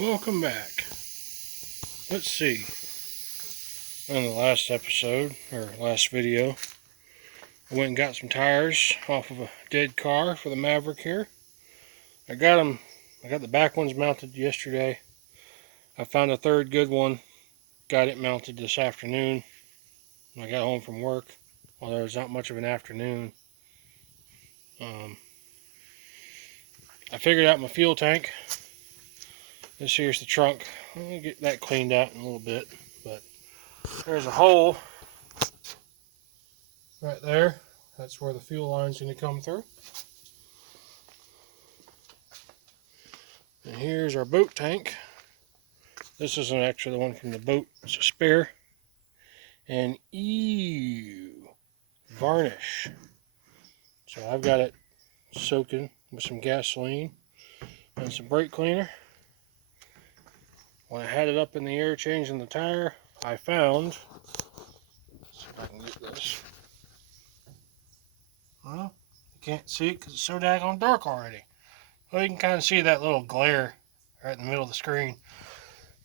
Welcome back. Let's see. On the last episode, or last video, I went and got some tires off of a dead car for the Maverick here. I got the back ones mounted yesterday. I found a third good one. Got it mounted this afternoon when I got home from work. Although there's not much of an afternoon. I figured out my fuel tank. This here's the trunk. I'm going to get that cleaned out in a little bit. But there's a hole right there. That's where the fuel line's going to come through. And here's our boat tank. This isn't actually the one from the boat. It's a spare. And ew, varnish. So I've got it soaking with some gasoline and some brake cleaner. When I had it up in the air changing the tire, I found, let's see if I can get this. Well, you can't see it because it's so daggone dark already. Well, you can kind of see that little glare right in the middle of the screen.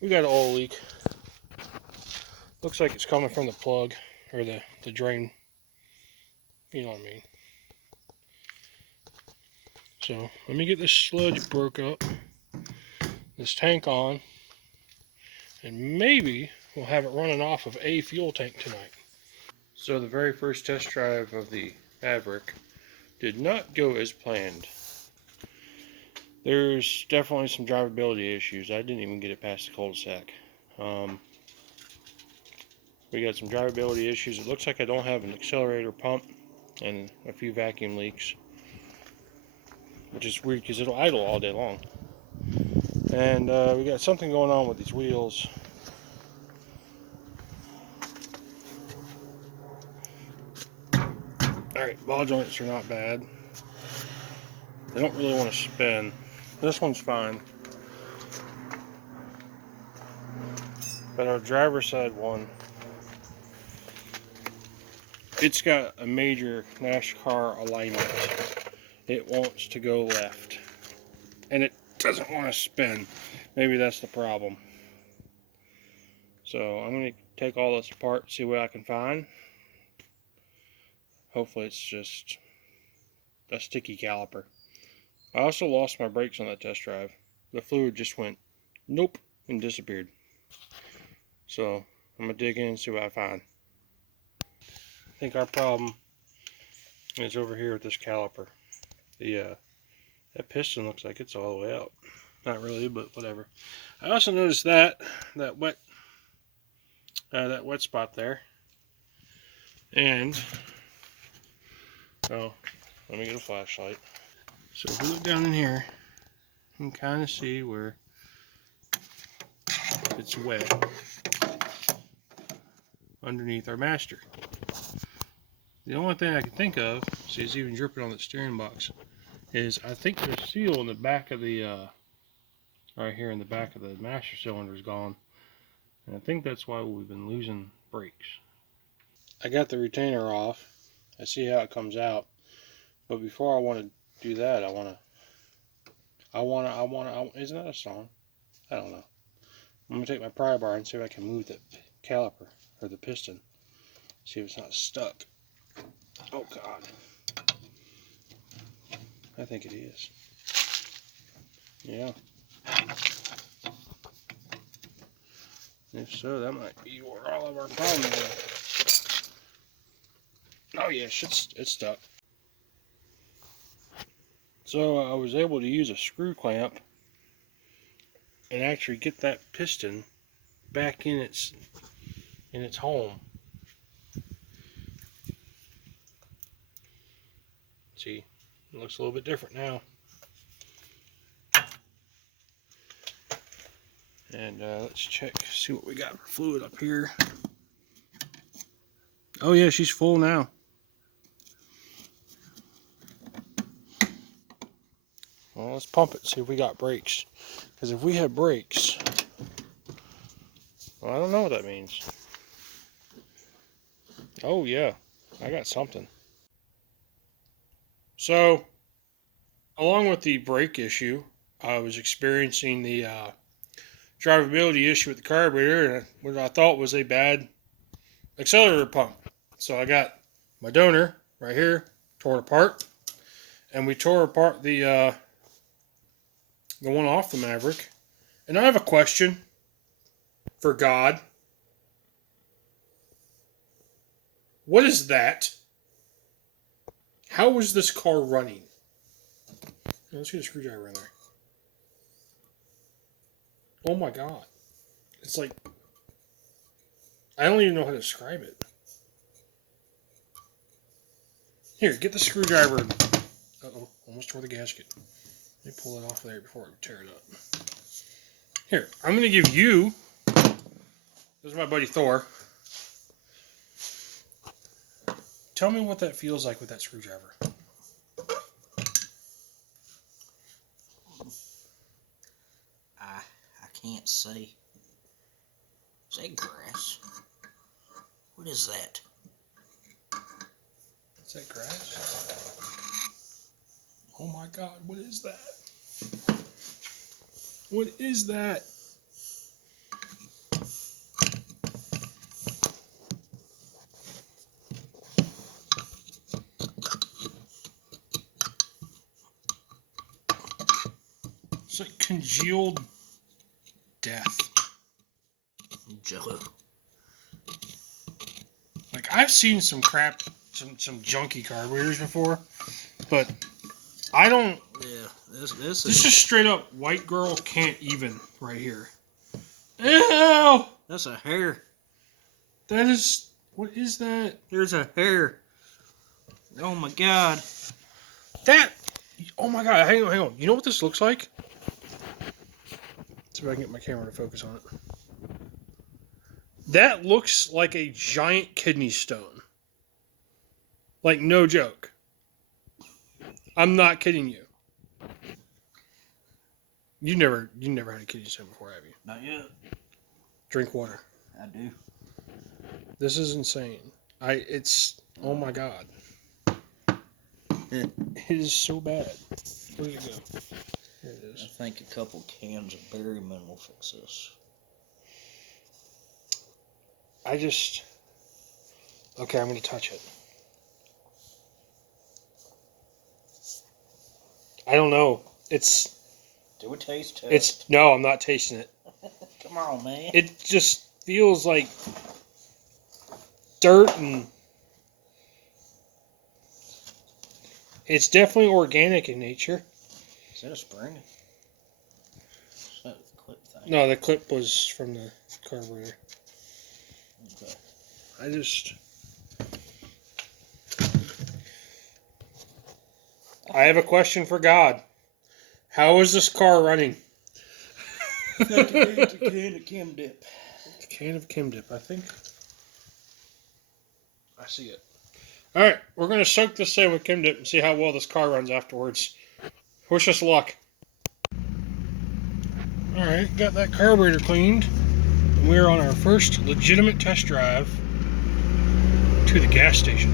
We got an oil leak. Looks like it's coming from the plug, or the drain. You know what I mean. So, let me get this sludge broke up. This tank on. And maybe we'll have it running off of a fuel tank tonight. So the very first test drive of the Maverick did not go as planned. There's definitely some drivability issues. I didn't even get it past the cul-de-sac. We got some drivability issues. It looks like I don't have an accelerator pump and a few vacuum leaks, which is weird because it'll idle all day long. And we got something going on with these wheels. Alright, ball joints are not bad. They don't really want to spin. This one's fine. But our driver's side one, it's got a major NASCAR alignment. It wants to go left. And it doesn't want to spin. Maybe that's the problem. So I'm going to take all this apart, see what I can find. Hopefully it's just a sticky caliper. I also lost my brakes on that test drive. The fluid just went nope and disappeared. So I'm going to dig in and see what I find. I think our problem is over here with this caliper. That piston looks like it's all the way out. Not really, but whatever. I also noticed that wet spot there. And let me get a flashlight. So if we look down in here, you can kind of see where it's wet underneath our master. The only thing I can think of, see it's even dripping on the steering box, is I think the seal in the back of the, right here in the back of the master cylinder is gone. And I think that's why we've been losing brakes. I got the retainer off. I see how it comes out. But before I want to do that, isn't that a song? I don't know. I'm going to take my pry bar and see if I can move the caliper, or the piston. See if it's not stuck. Oh God. I think it is. Yeah. If so, that might be where all of our problems are. Oh yes, it's stuck. So I was able to use a screw clamp and actually get that piston back in its home. See, it looks a little bit different now. And let's check, see what we got for fluid up here. Oh yeah, she's full now. Well, let's pump it, see if we got brakes. Because if we have brakes, well, I don't know what that means. Oh yeah, I got something. So, along with the brake issue, I was experiencing the drivability issue with the carburetor, and what I thought was a bad accelerator pump. So I got my donor right here, tore it apart, and we tore apart the one off the Maverick. And I have a question for God. What is that? How is this car running? Let's get a screwdriver in there. Oh my God. It's like, I don't even know how to describe it. Here, get the screwdriver. Uh-oh, almost tore the gasket. Let me pull it off there before I tear it up. Here, I'm going to give you, this is my buddy Thor. Tell me what that feels like with that screwdriver. I can't see. Is that grass? What is that? Is that grass? Oh my God, what is that? What is that? It's like congealed death. Jello. Like, I've seen some crap, some junky carburetors before, but I don't. Yeah, this is straight up white girl can't even right here. Ew! That's a hair. That is. What is that? There's a hair. Oh my God. That. Oh my God! Hang on. You know what this looks like? See if I can get my camera to focus on it. That looks like a giant kidney stone. Like, no joke. I'm not kidding you. You never had a kidney stone before, have you? Not yet. Drink water. I do. This is insane. Oh my God. It is so bad. Where did it go? Here it is. I think a couple cans of Berryman will fix this. Okay, I'm going to touch it. I don't know. Do a taste test. No, I'm not tasting it. Come on, man. It just feels like dirt, and it's definitely organic in nature. Is that a spring? Is that the clip thing? No, the clip was from the carburetor. Okay. I have a question for God. How is this car running? I think it's a can of Kim Dip. A can of Kim Dip, I think. I see it. Alright, we're going to soak this in with Kim Dip and see how well this car runs afterwards. Wish us luck. Alright, got that carburetor cleaned. And we're on our first legitimate test drive to the gas station.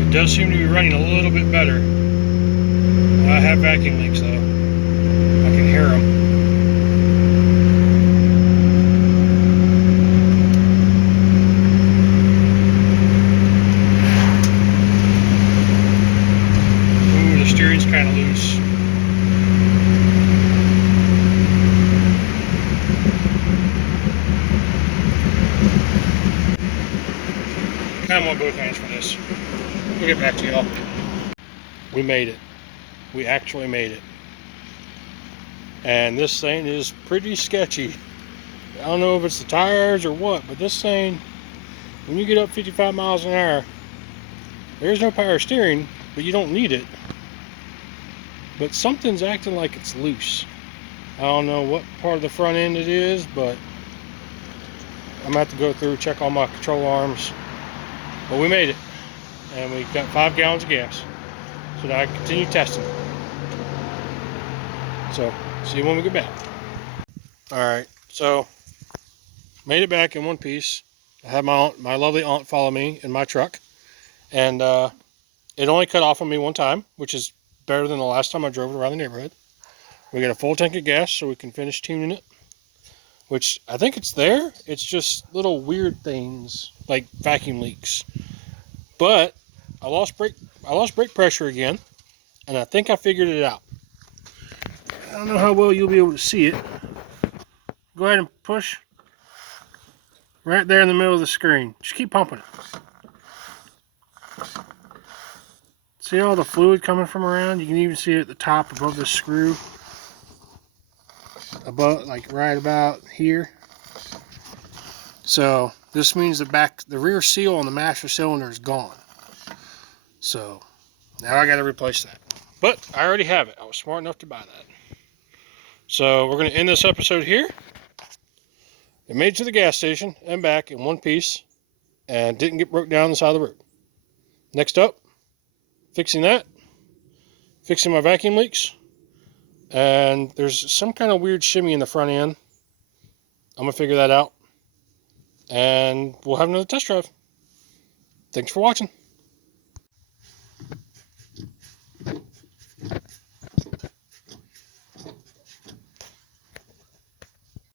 It does seem to be running a little bit better. I have vacuum leaks though. I can hear them. Ooh, the steering's kind of loose. Kind of want both hands for this. We'll get back to y'all. We made it. We actually made it. And this thing is pretty sketchy. I don't know if it's the tires or what, but this thing, when you get up 55 miles an hour, there's no power steering, but you don't need it. But something's acting like it's loose. I don't know what part of the front end it is, but I'm gonna have to go through, check all my control arms. But we made it. And we got 5 gallons of gas. So now I can continue testing. So, see you when we get back. Alright, so made it back in one piece. I had my lovely aunt follow me in my truck. And it only cut off on me one time, which is better than the last time I drove it around the neighborhood. We got a full tank of gas, so we can finish tuning it. Which, I think it's there. It's just little weird things, like vacuum leaks. But, I lost brake pressure again. And I think I figured it out. I don't know how well you'll be able to see it. Go ahead and push. Right there in the middle of the screen. Just keep pumping it. See all the fluid coming from around? You can even see it at the top above the screw. Above, like right about here. So this means the rear seal on the master cylinder is gone. So now I got to replace that. But I already have it. I was smart enough to buy that. So we're going to end this episode here. It made it to the gas station and back in one piece and didn't get broke down on the side of the road. Next up, fixing that, fixing my vacuum leaks, and there's some kind of weird shimmy in the front end. I'm going to figure that out, and we'll have another test drive. Thanks for watching.